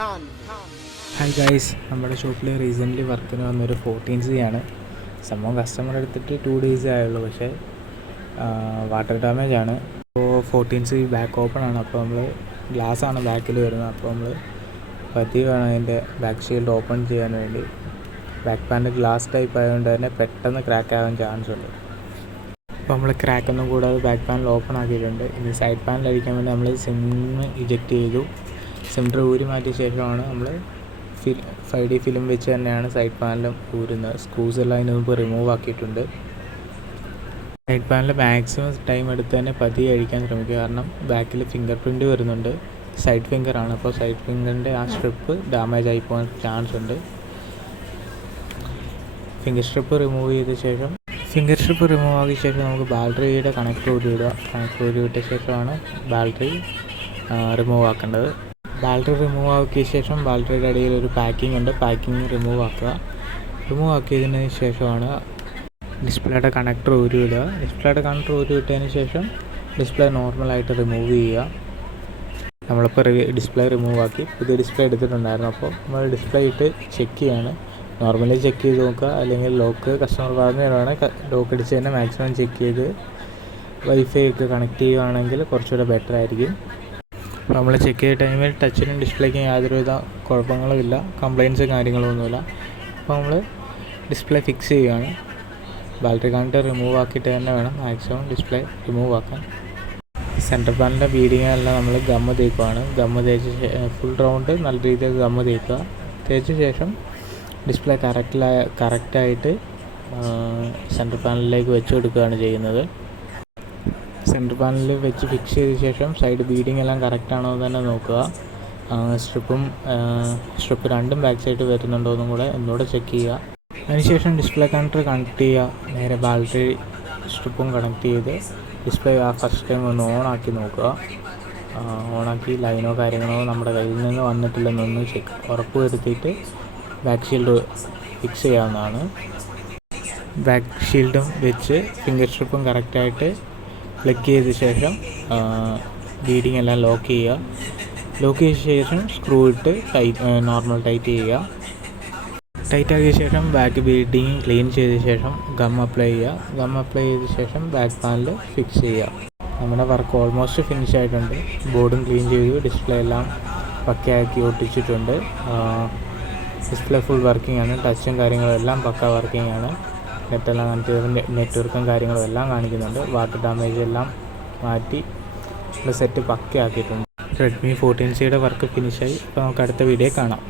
Hi guys നമ്മുടെ ഷോപ്പിൽ recently വർക്കിന് വന്നൊരു ഫോർട്ടീൻ സി ആണ്. സംഭവം കസ്റ്റമർ എടുത്തിട്ട് ടു ഡേയ്സേ ആയുള്ളൂ. പക്ഷേ വാട്ടർ ഡാമേജ് ആണ്. അപ്പോൾ ഫോർട്ടീൻ സി ബാക്ക് ഓപ്പൺ ആണ്. അപ്പോൾ നമ്മൾ ഗ്ലാസ് ആണ് ബാക്കിൽ വരുന്നത്. അപ്പോൾ നമ്മൾ പതി വേണം അതിന്റെ ബാക്ക് ഷീൽഡ് ഓപ്പൺ ചെയ്യാൻ വേണ്ടി. ബാക്ക് പാന്റ് ഗ്ലാസ് ടൈപ്പ് ആയതുകൊണ്ട് തന്നെ പെട്ടെന്ന് ക്രാക്ക് ആവാൻ ചാൻസ് ഉണ്ട്. അപ്പോൾ നമ്മൾ ക്രാക്ക് ഒന്നും കൂടാതെ ബാക്ക് പാനിൽ ഓപ്പൺ ആക്കിയിട്ടുണ്ട്. ഇനി സൈഡ് പാനൽ അടിക്കാൻ വേണ്ടി നമ്മൾ സിം ഇജക്റ്റ് ചെയ്തു. സിംറ്റർ ഊരി മാറ്റിയ ശേഷമാണ് നമ്മൾ ഫിൽ ഫൈവ് ഡി ഫിലിം വെച്ച് തന്നെയാണ് സൈഡ് പാനലും ഊരുന്നത്. സ്ക്രൂസ് എല്ലാം അതിന് മുമ്പ് റിമൂവ് ആക്കിയിട്ടുണ്ട്. സൈഡ് പാനൽ മാക്സിമം ടൈം എടുത്ത് തന്നെ പതിയെ അഴിക്കാൻ ശ്രമിക്കുക. കാരണം ബാക്കിൽ ഫിംഗർ പ്രിന്റ് വരുന്നുണ്ട്. സൈഡ് ഫിംഗർ ആണ്. അപ്പോൾ സൈഡ് ഫിംഗറിന്റെ ആ സ്ട്രിപ്പ് ഡാമേജ് ആയി പോകാൻ ചാൻസ് ഉണ്ട്. ഫിംഗർ സ്ട്രിപ്പ് റിമൂവ് ചെയ്ത ശേഷം ഫിംഗർ സ്ട്രിപ്പ് റിമൂവ് ആക്കിയ ശേഷം നമുക്ക് ബാറ്ററിയുടെ കണക്ട് ഊരി ഇടുക. കണക്ട് ഊരി വിട്ട ശേഷമാണ് ബാറ്ററി റിമൂവ് ആക്കേണ്ടത്. ബാറ്ററി റിമൂവ് ആക്കിയ ശേഷം ബാറ്ററിയുടെ അടിയിൽ ഒരു പാക്കിംഗ് ഉണ്ട്. പാക്കിംഗ് റിമൂവ് ആക്കുക. റിമൂവ് ആക്കിയതിന് ശേഷമാണ് ഡിസ്പ്ലേയുടെ കണക്ടർ ഊരിവിടുക ഡിസ്പ്ലേയുടെ കണക്ടർ ഊരിവിട്ടതിന് ശേഷം ഡിസ്പ്ലേ നോർമലായിട്ട് റിമൂവ് ചെയ്യുക. നമ്മളിപ്പോൾ ഡിസ്പ്ലേ റിമൂവ് ആക്കി. പുതിയ ഡിസ്പ്ലേ എടുത്തിട്ടുണ്ടായിരുന്നു. അപ്പോൾ നമ്മൾ ഡിസ്പ്ലേ ഇട്ട് ചെക്ക് ചെയ്യാണ്. നോർമലി ചെക്ക് ചെയ്ത് നോക്കുക. അല്ലെങ്കിൽ ലോക്ക് കസ്റ്റമർ പറഞ്ഞു തരുവാണെങ്കിൽ ലോക്ക് അടിച്ച് തന്നെ മാക്സിമം ചെക്ക് ചെയ്ത് വൈഫൈ ഒക്കെ കണക്ട് ചെയ്യുകയാണെങ്കിൽ കുറച്ചുകൂടെ ബെറ്റർ ആയിരിക്കും. നമ്മൾ ചെക്ക് ചെയ്ത ടൈമിൽ ടച്ചിനും ഡിസ്പ്ലേക്കും യാതൊരുവിധ കുഴപ്പങ്ങളും ഇല്ല. കംപ്ലയിൻസ് കാര്യങ്ങളൊന്നുമില്ല അപ്പോൾ നമ്മൾ ഡിസ്പ്ലേ ഫിക്സ് ചെയ്യുകയാണ്. ബാറ്ററി കണക്ട് റിമൂവ് ആക്കിയിട്ട് തന്നെ വേണം മാക്സിമം ഡിസ്പ്ലേ റിമൂവ് ആക്കാൻ. സെന്റർ പാനലിന്റെ ബീഡിങ് എല്ലാം നമ്മൾ ഗമ്മ തേക്കുവാണ്. ഗമ്മ തേച്ച് ഫുൾ റൗണ്ട് നല്ല രീതിയിൽ ഗമ്മ തേക്കുക. തേച്ച ശേഷം ഡിസ്പ്ലേ കറക്റ്റിലായ കറക്റ്റായിട്ട് സെന്റർ പാനലിലേക്ക് വെച്ച് കൊടുക്കുകയാണ് ചെയ്യുന്നത്. സെന്റർ പാനലിൽ വെച്ച് ഫിക്സ് ചെയ്ത ശേഷം സൈഡ് ബീഡിങ് എല്ലാം കറക്റ്റ് ആണോ എന്ന് തന്നെ നോക്കുക. സ്ട്രിപ്പും സ്ട്രിപ്പ് രണ്ടും ബാക്ക് സൈഡ് വരുന്നുണ്ടോ എന്നും കൂടെ ഒന്നുകൂടെ ചെക്ക് ചെയ്യുക. അതിനുശേഷം ഡിസ്പ്ലേ കണക്ടർ കണക്ട് ചെയ്യുക. നേരെ ബാറ്ററി സ്ട്രിപ്പും കണക്ട് ചെയ്ത് ഡിസ്പ്ലേ ആ ഫസ്റ്റ് ടൈം ഒന്ന് ഓൺ ആക്കി നോക്കുക. ഓണാക്കി ലൈനോ കാര്യങ്ങളോ നമ്മുടെ കയ്യിൽ നിന്ന് വന്നിട്ടില്ലെന്നൊന്ന് ചെക്ക് ഉറപ്പ് വരുത്തിയിട്ട് ബാക്ക് ഷീൽഡ് ഫിക്സ് ചെയ്യാവുന്നതാണ്. ബാക്ക് ഷീൽഡും വെച്ച് ഫിംഗർ സ്ട്രിപ്പും കറക്റ്റായിട്ട് പ്ലഗ് ചെയ്ത ശേഷം ബീഡിങ് എല്ലാം ലോക്ക് ചെയ്യുക. ലോക്ക് ചെയ്ത ശേഷം സ്ക്രൂ ഇട്ട് ടൈറ്റ് നോർമൽ ടൈറ്റ് ചെയ്യുക. ടൈറ്റ് ആക്കിയ ശേഷം ബാക്ക് ബീഡിങ് ക്ലീൻ ചെയ്ത ശേഷം ഗം അപ്ലൈ ചെയ്യുക. ഗം അപ്ലൈ ചെയ്ത ശേഷം ബാക്ക് പാനൽ ഫിക്സ് ചെയ്യുക. നമ്മുടെ വർക്ക് ഓൾമോസ്റ്റ് ഫിനിഷ് ആയിട്ടുണ്ട്. ബോർഡും ക്ലീൻ ചെയ്തു ഡിസ്പ്ലേ എല്ലാം പക്കയാക്കി ഒട്ടിച്ചിട്ടുണ്ട്. ഡിസ്പ്ലേ ഫുൾ വർക്കിംഗ് ആണ്. ടച്ചും കാര്യങ്ങളും എല്ലാം പക്ക വർക്കിംഗ് ആണ്. നെറ്റെല്ലാം കാണിച്ചത് നെറ്റ്വർക്കും കാര്യങ്ങളും എല്ലാം കാണിക്കുന്നുണ്ട്. വാട്ടർ ഡാമേജ് എല്ലാം മാറ്റി സെറ്റ് പക്കയാക്കിയിട്ടുണ്ട്. റെഡ്മി ഫോർട്ടീൻ സിയുടെ വർക്ക് ഫിനിഷായി ഇപ്പോൾ നമുക്ക് അടുത്ത വീഡിയോ കാണാം.